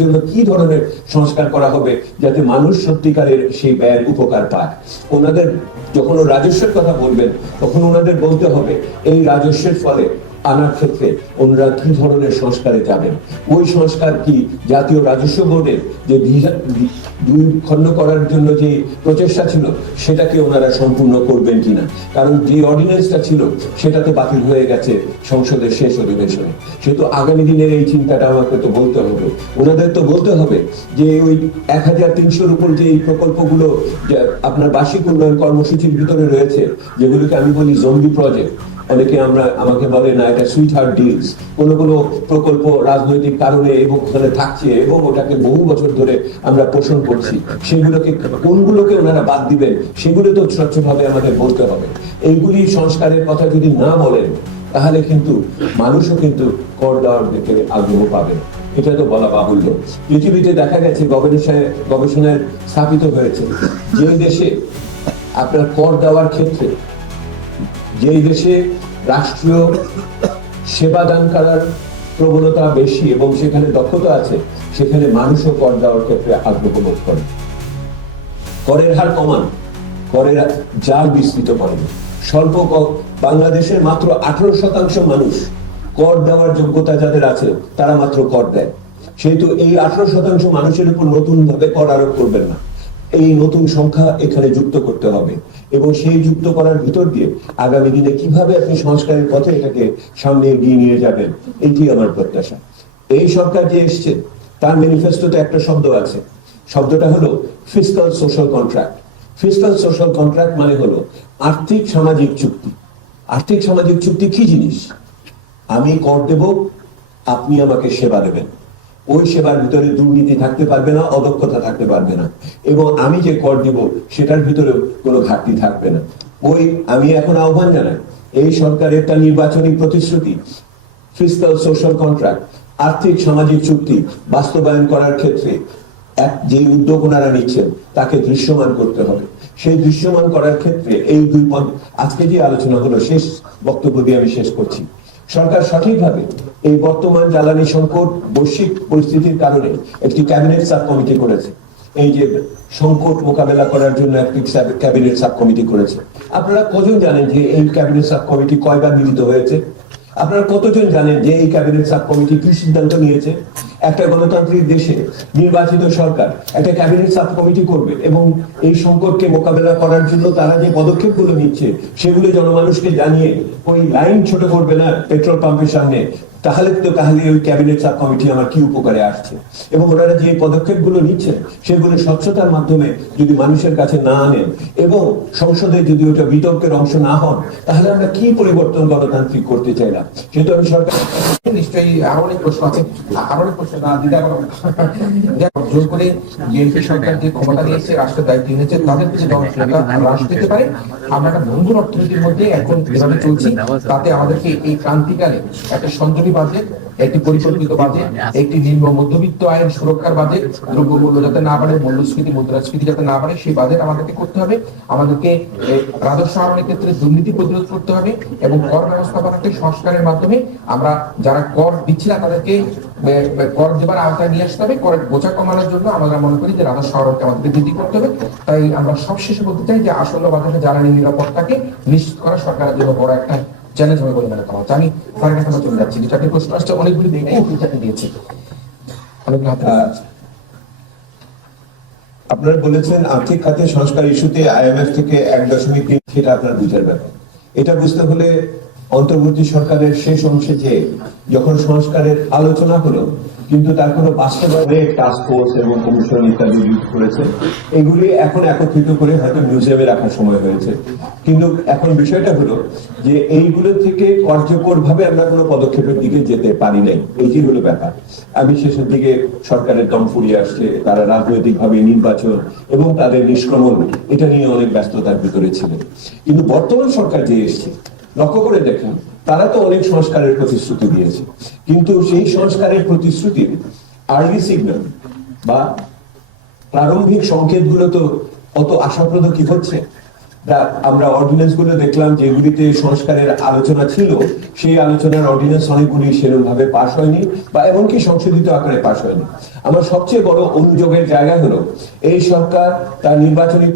জন্য কি ধরনের সংস্কার করা হবে যাতে মানুষ সত্যিকারের সেই ব্যয়ের উপকার পায়। ওনাদের যখন রাজস্বের কথা বলবেন তখন ওনাদের বলতে হবে এই রাজস্বের ফলে আনার ক্ষেত্রে ওনারা কি ধরনের সংস্কারে যাবেন। ওই সংস্কার কি জাতীয় রাজস্ব বোর্ডের যে দুই খণ্ড করার জন্য যে প্রচেষ্টা ছিল সেটাকে ওনারা সম্পূর্ণ করবেন কিনা, কারণ যে অর্ডিন্যান্সটা ছিল সেটা তো বাতিল হয়ে গেছে সংসদের শেষ অধিবেশনে। সেহেতু আগামী দিনের এই চিন্তাটা আমাকে তো বলতে হবে, ওনাদের তো বলতে হবে যে ওই 1300-র উপর যে প্রকল্পগুলো আপনার বার্ষিক উন্নয়ন কর্মসূচির ভিতরে রয়েছে, যেগুলোকে আমি বলি জম্বি প্রজেক্ট, অনেকে আমাকে বলে না এটা সুইট হার্ট ডিলস, কোনো কোনো প্রকল্প রাজনৈতিক কারণে এবং ওখানে থাকছে এবং ওটাকে বহু বছর ধরে আমরা পোষণ করছি, সেগুলোকে কোনগুলোকে ওনারা বাদ দিবেন সেগুলো তো স্বচ্ছভাবে আমাদের বলতে হবে। এইগুলি সংস্কারের কথা যদি না বলেন তাহলে কিন্তু মানুষও কিন্তু কর দেওয়ার দিকে আগ্রহ পাবে, এটা তো বলা বাহুল্য। পৃথিবীতে দেখা গেছে গবেষণায় স্থাপিত হয়েছে যে দেশে আপনার কর দেওয়ার ক্ষেত্রে, যে দেশে রাষ্ট্রীয় সেবা দান করার প্রবণতা বেশি এবং সেখানে দক্ষতা আছে, সেখানে মানুষও কর দেওয়ার ক্ষেত্রে আগ্রহ বোধ করে। করের হার কমান, করের জাল বিস্তৃত করেন। স্বল্প বাংলাদেশের মাত্র 18% মানুষ কর দেওয়ার যোগ্যতা যাদের আছে তারা মাত্র কর দেয়। সেহেতু এই 18% মানুষের উপর নতুন ভাবে কর আরোপ করবেন না, এই নতুন সংখ্যা এখানে যুক্ত করতে হবে এবং সেই যুক্ত করার ভিতর দিয়ে আগামী দিনে কিভাবে আপনি সংস্কারের পথে এটাকে সামনে এগিয়ে নিয়ে যাবেন, এইটি আমার প্রত্যাশা। এই সরকার যে এসছে তার ম্যানিফেস্টোতে একটা শব্দ আছে, শব্দটা হলো fiscal social contract. Fiscal social contract মানে হলো আর্থিক সামাজিক চুক্তি। আর্থিক সামাজিক চুক্তি কি জিনিস? আমি কর দেব, আপনি আমাকে সেবা দেবেন, ওই সেবার ভিতরে দুর্নীতি থাকতে পারবে না, অদক্ষতা থাকতে পারবে না, এবং আমি যে কর দিব সেটার ভিতরে কোনো ঘাটতি থাকবে না। ওই আমি এখন আহ্বান জানাই এই সরকারের একটা নির্বাচনী প্রতিশ্রুতি ফিসক্যাল সোশ্যাল কন্ট্রাক্ট, আর্থিক সামাজিক চুক্তি বাস্তবায়ন করার ক্ষেত্রে যে উদ্যোগ ওনারা নিচ্ছেন তাকে দৃশ্যমান করতে হবে। সেই দৃশ্যমান করার ক্ষেত্রে এই দুই পদ আজকে যে আলোচনা হলো, শেষ বক্তব্য দিয়ে আমি শেষ করছি। সরকার সঠিকভাবে এই বর্তমান জ্বালানি সংকট বৈশ্বিক পরিস্থিতির কারণে একটি ক্যাবিনেট সাব কমিটি করেছে, এই যে সংকট মোকাবেলা করার জন্য একটি ক্যাবিনেট সাব কমিটি করেছে। আপনারা কজন জানেন যে এই ক্যাবিনেট সাব কমিটি কয়বার মিলিত হয়েছে? আপনারা কতজন জানেন যে এই ক্যাবিনেট সাব কমিটি কি সিদ্ধান্ত নিয়েছে? একটা গণতান্ত্রিক দেশে নির্বাচিত সরকার একটা ক্যাবিনেট সাব কমিটি করবে এবং এই সংকটকে মোকাবেলা করার জন্য তারা যে পদক্ষেপগুলো নিচ্ছে সেগুলো জনমানুষকে জানিয়ে ওই লাইন ছোট করবে না পেট্রোল পাম্পের সামনে, তাহলে ওই ক্যাবিনেট সাব কমিটি আমার কি উপকারে আসছে? এবং ওনারা যে পদক্ষেপগুলো নিচ্ছে সেগুলো স্বচ্ছতার মাধ্যমে যদি মানুষের কাছে না আনেন এবং সংসদে যদি ওটা বিতর্কের অংশ না হন, তাহলে আমরা কি পরিবর্তন গণতান্ত্রিক করতে চাইলাম? সেহেতু আমি সরকার নিশ্চয়ই আরো অনেক প্রশ্ন আছে, আরো অনেক প্রশ্ন না দিতে জোর করে বিএনপি সরকার যে ক্ষমতা নিয়েছে, রাষ্ট্রের দায়িত্ব নিয়েছে, তাদের যে জনপ্রিয়তা হ্রাস পেতে পারে। আমরা একটা বন্ধুর অর্থনীতির মধ্যে এখন যেভাবে চলছি তাতে আমাদেরকে এই ক্রান্তিকালে একটা সংযমী বাজেট, একটি পরিকল্পিত বাজেট, একটি নিম্ন মধ্যবিত্ত আয়ের সুরক্ষার বাজেট, দ্রব্যমূল্য যাতে না বাড়ে, মূল্যস্ফীতি মুদ্রাস্ফীতি যাতে না বাড়ে সেই বাজেট আমাদেরকে করতে হবে। আমাদেরকে রাজস্ব আহরণের ক্ষেত্রে দুর্নীতি প্রতিরোধ করতে হবে এবং কর ব্যবস্থাপনাকে সংস্কারের মাধ্যমে আমরা যারা কর দিচ্ছি না তাদেরকে কর দেবার আওতায় নিয়ে আসতে হবে। করের বোঝা কমানোর জন্য আমরা মনে করি যে রাজস্ব আহরণকে আমাদেরকে বৃদ্ধি করতে হবে। তাই আমরা সবশেষে বলতে চাই যে আসন্ন বাজেটে জ্বালানি নিরাপত্তাকে নিশ্চিত করা সরকারের জন্য বড় একটা চ্যালেঞ্জ হবে বলে মনে করা হচ্ছে। আমি তার কাছে চলে যাচ্ছি, দুটাটি প্রশ্ন আসছে, অনেকগুলি দিয়েছি। আপনারা বলেছেন আর্থিক খাতে সংস্কার ইস্যুতে IMF থেকে 1.3, সেটা আপনার বুঝার ব্যাপার। এটা বুঝতে হলে অন্তর্বর্তী সরকারের শেষ অংশে যে যখন সংস্কারের আলোচনা হলো কিন্তু তার কোনো বাস্তবায়নে টাস্ক ফোর্স এবং কমিশন ইত্যাদি করেছে, এগুলি এখন একত্রিত করে হয়তো মিউজিয়ামে রাখার সময় হয়েছে। কিন্তু এখন বিষয়টা হলো যে এইগুলো থেকে কার্যকর ভাবে আমরা কোনো পদক্ষেপের দিকে যেতে পারি নাই, এইটি হলো ব্যাপার। আমি শেষের দিকে সরকারের দম ফুরিয়ে আসছে, তারা রাজনৈতিক ভাবে নির্বাচন এবং তাদের নিষ্ক্রমণ এটা নিয়ে অনেক ব্যস্ততার ভিতরে ছিলেন। কিন্তু বর্তমান সরকার যে এসছে লক্ষ্য করে দেখুন, তারা তো অনেক সংস্কারের প্রতিশ্রুতি দিয়েছে, কিন্তু সেই সংস্কারের প্রতিশ্রুতির আর্লি সিগন্যাল বা প্রারম্ভিক সংকেতগুলো তো অত আশাপ্রদ কি হচ্ছে? আমরা অর্ডিন্যান্স গুলো দেখলাম যেগুলিতে সংস্কারের আলোচনা ছিল, সেই আলোচনার অর্ডিন্যান্স অনেকগুলি সেরকম ভাবে পাশ হয়নি বা এমনকি সংশোধিত আকারে পাশ হয়নি। আমার সবচেয়ে বড় অনুযোগের জায়গা হলো এই সরকার তার নির্বাচনী